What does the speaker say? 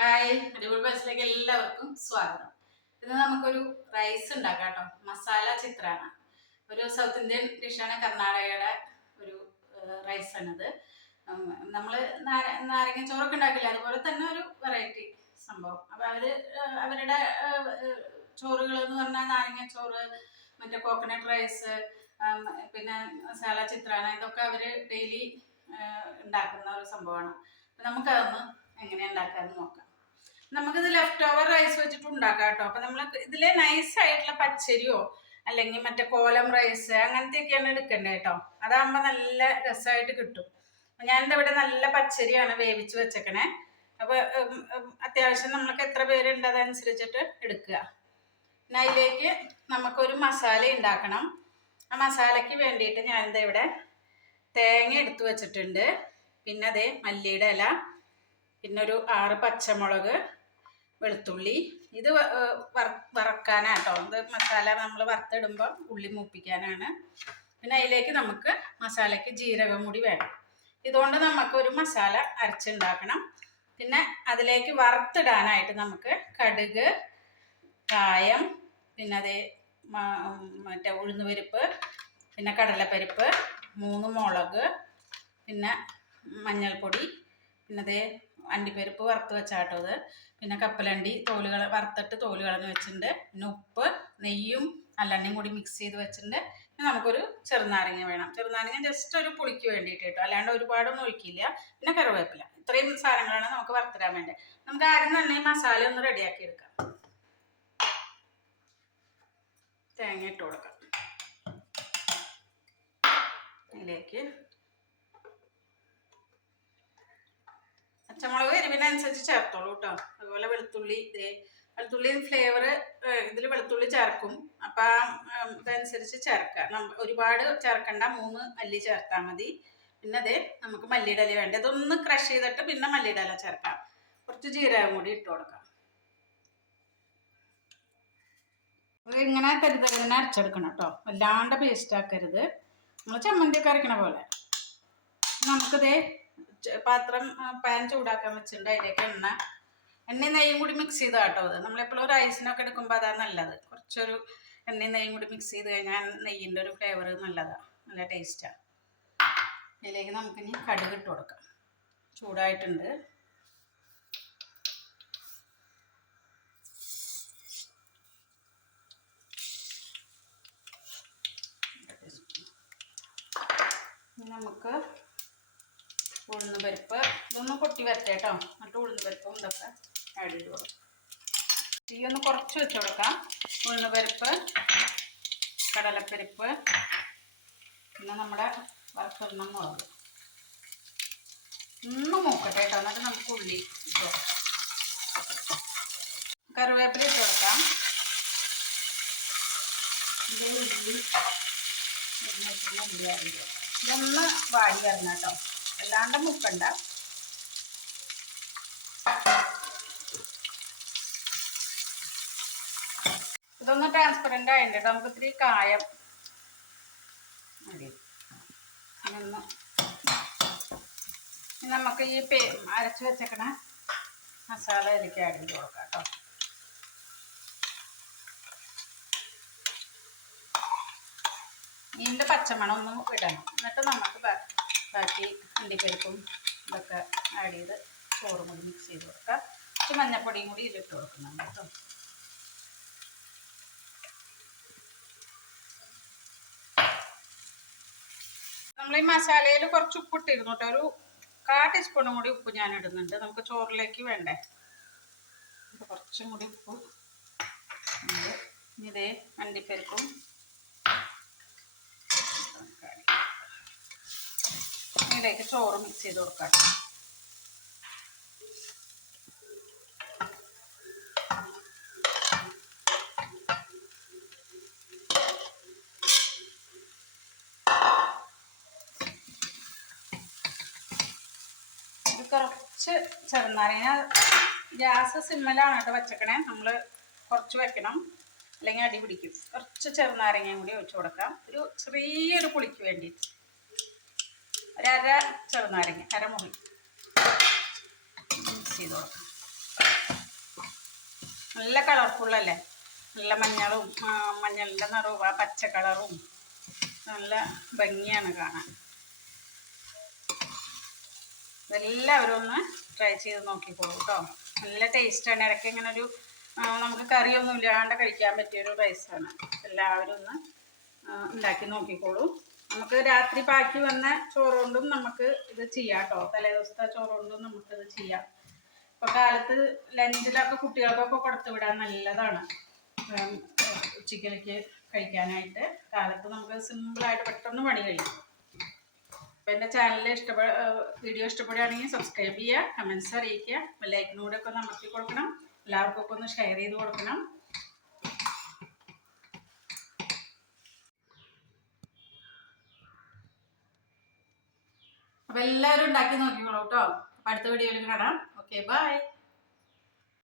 Hi. അടിപൊളി ബസ്സിലേക്ക് എല്ലാവർക്കും സ്വാഗതം. ഇന്ന് നമുക്കൊരു റൈസ് ഉണ്ടാക്കാം കേട്ടോ മസാല ചിത്രാണ്. ഒരു സൗത്ത് ഇന്ത്യൻ ഡിഷാണ് കർണാടകയുടെ ഒരു റൈസ് ആണിത്. നമ്മൾ നാരങ്ങ ചോറൊക്കെ ഉണ്ടാക്കില്ല? അതുപോലെ തന്നെ ഒരു വെറൈറ്റി സംഭവം. അപ്പം അവർ അവരുടെ ചോറുകൾ എന്ന് പറഞ്ഞാൽ നാരങ്ങ ചോറ് മറ്റേ കോക്കനട്ട് റൈസ് പിന്നെ മസാല ചിത്രാന ഇതൊക്കെ അവർ ഡെയിലി ഉണ്ടാക്കുന്ന ഒരു സംഭവമാണ്. നമുക്കതൊന്ന് എങ്ങനെ ഉണ്ടാക്കാമെന്ന് നോക്കാം. നമുക്കിത് ലെഫ്റ്റ് ഓവർ റൈസ് വെച്ചിട്ട് ഉണ്ടാക്കാം കേട്ടോ അപ്പം നമ്മൾ ഇതിലെ നൈസ് ആയിട്ടുള്ള പച്ചരിയോ അല്ലെങ്കിൽ മറ്റേ കോലം റൈസ് അങ്ങനത്തെയൊക്കെയാണ് എടുക്കേണ്ടത് കേട്ടോ അതാകുമ്പോൾ നല്ല രസമായിട്ട് കിട്ടും. ഞാനിത് ഇവിടെ നല്ല പച്ചരിയാണ് വേവിച്ച് വെച്ചേക്കണേ. അപ്പോൾ അത്യാവശ്യം നമ്മൾക്ക് എത്ര പേരുണ്ട് അതനുസരിച്ചിട്ട് എടുക്കുക. പിന്നെ അതിലേക്ക് നമുക്കൊരു മസാല ഉണ്ടാക്കണം. ആ മസാലയ്ക്ക് വേണ്ടിയിട്ട് ഞാനിത് ഇവിടെ തേങ്ങ എടുത്തു വെച്ചിട്ടുണ്ട്. പിന്നെ അതേ മല്ലിയുടെ ഇല പിന്നെ ഒരു ആറ് പച്ചമുളക് വെളുത്തുള്ളി. ഇത് വറക്കാനാട്ടോ. ഇത് മസാല നമ്മൾ വറുത്തിടുമ്പോൾ ഉള്ളി മൂപ്പിക്കാനാണ്. പിന്നെ അതിലേക്ക് നമുക്ക് മസാലയ്ക്ക് ജീരകം കൂടി വേണം. ഇതുകൊണ്ട് നമുക്കൊരു മസാല അരച്ചുണ്ടാക്കണം. പിന്നെ അതിലേക്ക് വറുത്തിടാനായിട്ട് നമുക്ക് കടുക് കായം പിന്നെ അതേ മറ്റേ ഉഴുന്ന് പരിപ്പ് പിന്നെ കടലപ്പരിപ്പ് മൂന്ന് മുളക് പിന്നെ മഞ്ഞൾപ്പൊടി പിന്നെ അതേ അണ്ടിപ്പരിപ്പ് വറുത്ത് വെച്ചാട്ടോ അത്. പിന്നെ കപ്പലണ്ടി തോലുകൾ വറുത്തിട്ട് തോൽ കളഞ്ഞ് വെച്ചിട്ടുണ്ട്. പിന്നെ ഉപ്പ് നെയ്യും നല്ലെണ്ണയും കൂടി മിക്സ് ചെയ്ത് വെച്ചിട്ടുണ്ട്. പിന്നെ നമുക്കൊരു ചെറുനാരങ്ങ വേണം. ചെറുനാരങ്ങ ജസ്റ്റ് ഒരു പുളിക്ക് വേണ്ടിയിട്ട് കേട്ടോ അല്ലാണ്ട് ഒരുപാടൊന്നും ഒഴിക്കില്ല. പിന്നെ കറിവേപ്പില. ഇത്രയും സാധനങ്ങളാണ് നമുക്ക് വറുത്തിടാൻ വേണ്ടത്. നമുക്ക് ആദ്യം തന്നെ ഈ മസാല ഒന്ന് റെഡിയാക്കി എടുക്കാം. തേങ്ങ ഇട്ട് കൊടുക്കാം. അതിലേക്ക് പച്ചമുളക് എരിവിനനുസരിച്ച് ചേർത്തോളൂ കേട്ടോ അതുപോലെ വെളുത്തുള്ളി ഇതേ വെളുത്തുള്ളി ഫ്ലേവർ ഇതിൽ വെളുത്തുള്ളി ചേർക്കും. അപ്പം ഇതനുസരിച്ച് ചേർക്കാം. ഒരുപാട് ചേർക്കണ്ട. മൂന്ന് മല്ലി ചേർത്താൽ മതി. പിന്നെ അതേ നമുക്ക് മല്ലിയുടെ ഇല വേണ്ട. ഇതൊന്ന് ക്രഷ് ചെയ്തിട്ട് പിന്നെ മല്ലിയുടെ ഇല ചേർക്കാം. കുറച്ച് ജീരകം കൂടി ഇട്ട് കൊടുക്കാം. ഇങ്ങനെ തന്നെ അരച്ചെടുക്കണം കേട്ടോ വല്ലാണ്ട് പേസ്റ്റ് ആക്കരുത്. നമ്മൾ ചമ്മന്തി ഒക്കെ അരക്കണ പോലെ. നമുക്കിതേ പാത്രം പാൻ ചൂടാക്കാൻ വെച്ചിട്ടുണ്ട്. അതിലേക്ക് എണ്ണ. എണ്ണയും നെയ്യും കൂടി മിക്സ് ചെയ്ത് കേട്ടോ അത്. നമ്മളെപ്പോഴും ഒരു ഐസിനൊക്കെ എടുക്കുമ്പോൾ അതാണ് നല്ലത്. കുറച്ചൊരു എണ്ണയും നെയ്യും കൂടി മിക്സ് ചെയ്ത് കഴിഞ്ഞാൽ നെയ്യിന്റെ ഒരു ഫ്ലേവർ നല്ലതാണ് നല്ല ടേസ്റ്റാണ് ഇതിലേക്ക് നമുക്കിനി കടുക് ഇട്ട് കൊടുക്കാം. ചൂടായിട്ടുണ്ട്. നമുക്ക് ഉഴുന്ന് പരിപ്പ്. ഇതൊന്ന് കൊട്ടി വരട്ടെ കേട്ടോ എന്നിട്ട് ഉഴുന്ന് പരിപ്പും ഇതൊക്കെ ആഡ് ചെയ്ത് കൊടുക്കാം. തീ ഒന്ന് കുറച്ച് വെച്ച് കൊടുക്കാം. ഉഴുന്ന് പരിപ്പ് കടലപ്പരിപ്പ് പിന്നെ നമ്മുടെ വറുത്തുന്ന മുളക്. ഒന്ന് മൂക്കട്ടെ കേട്ടോ എന്നിട്ട് നമുക്ക് ഉള്ളി കറിവേപ്പില ഇട്ട് കൊടുക്കാം. ഉള്ളി ഉള്ളി ഇതൊന്ന് വാടി വരണം കേട്ടോ അല്ലാണ്ട് മുക്കണ്ട. ഇതൊന്ന് ട്രാൻസ്പെറന്റ് ആയിട്ട് നമുക്ക് ഇത്തിരി കായം. നമുക്ക് ഈ പേ അരച്ച് വെച്ചേക്കണ മസാല ഇതിലേക്ക് ആഡ് ചെയ്ത് കൊടുക്കാം കേട്ടോ ഇതിന്റെ പച്ചമണം ഒന്നും ഇടണം. എന്നിട്ട് നമുക്ക് ബാക്കി അണ്ടിപ്പരിപ്പും ഇതൊക്കെ ആഡ് ചെയ്ത് ചോറും കൂടി മിക്സ് ചെയ്ത് കൊടുക്കാം കുറച്ച് മഞ്ഞപ്പൊടിയും കൂടി ഇതിലിട്ട് കൊടുക്കുന്നുണ്ട് കേട്ടോ. നമ്മൾ ഈ മസാലയിൽ കുറച്ച് ഉപ്പ് ഇട്ടിരുന്നു കേട്ടോ. ഒരു കാ ടീസ്പൂണും കൂടി ഉപ്പ് ഞാൻ ഇടുന്നുണ്ട്. നമുക്ക് ചോറിലേക്ക് വേണ്ടേ? കുറച്ചും കൂടി ഉപ്പ് ഇതേ അണ്ടിപ്പരിപ്പും ഇതിലേക്ക് ചോറ് മിക്സ് ചെയ്ത് കൊടുക്കാം. കുറച്ച് ചെറുനാരങ്ങ. ഗ്യാസ് സിമ്മലാണ് കേട്ടോ വെച്ചേക്കണേ. നമ്മൾ കുറച്ച് വെക്കണം. അല്ലെങ്കിൽ അടി പിടിക്കും. കുറച്ച് ചെറുനാരങ്ങയും കൂടി ഒഴിച്ചു കൊടുക്കാം. ഒരു ചെറിയൊരു പുളിക്ക് വേണ്ടിയിട്ട്. ഒരര ചെറുനാരങ്ങ അരമുറി മിക്സ് ചെയ്ത് കൊടുക്കാം. നല്ല കളർഫുള്ളല്ലേ നല്ല മഞ്ഞളും മഞ്ഞളിന്റെ നിറവും ആ പച്ച കളറും നല്ല ഭംഗിയാണ് കാണാൻ. ഇതെല്ലാവരും ഒന്ന് ട്രൈ ചെയ്ത് നോക്കിക്കോളൂ കേട്ടോ നല്ല ടേസ്റ്റാണ് ഇടയ്ക്ക് ഇങ്ങനെ ഒരു നമുക്ക് കറിയൊന്നും ഇല്ലാണ്ട് കഴിക്കാൻ പറ്റിയൊരു റൈസാണ് എല്ലാവരും ഒന്ന് ഉണ്ടാക്കി നോക്കിക്കോളൂ. നമുക്ക് രാത്രി ബാക്കി വന്ന ചോറ് കൊണ്ടും നമുക്ക് ഇത് ചെയ്യാം കേട്ടോ തലേ ദിവസത്തെ ചോറ് കൊണ്ടും നമുക്കിത് ചെയ്യാം. ഇപ്പൊ കാലത്ത് ലഞ്ചിലൊക്കെ കുട്ടികൾക്കൊക്കെ കൊടുത്തു വിടാൻ നല്ലതാണ്. ഉച്ചക്കലേക്ക് കഴിക്കാനായിട്ട്. കാലത്ത് നമുക്ക് സിമ്പിൾ ആയിട്ട് പെട്ടെന്ന് പണി കഴിയും അപ്പൊ എന്റെ ചാനൽ ഇഷ്ടപ്പെ വീഡിയോ ഇഷ്ടപ്പെടുകയാണെങ്കിൽ സബ്സ്ക്രൈബ് ചെയ്യുക കമന്റ്സ് അറിയിക്കുക. ലൈക്കിനൂടെ ഒക്കെ നമുക്ക് കൊടുക്കണം. എല്ലാവർക്കും ഒക്കെ ഒന്ന് ഷെയർ ചെയ്ത് കൊടുക്കണം. അപ്പോൾ എല്ലാവരും ഉണ്ടാക്കി നോക്കിക്കോളൂ കേട്ടോ. അടുത്ത വീഡിയോയിൽ കാണാം ഓക്കെ ബൈ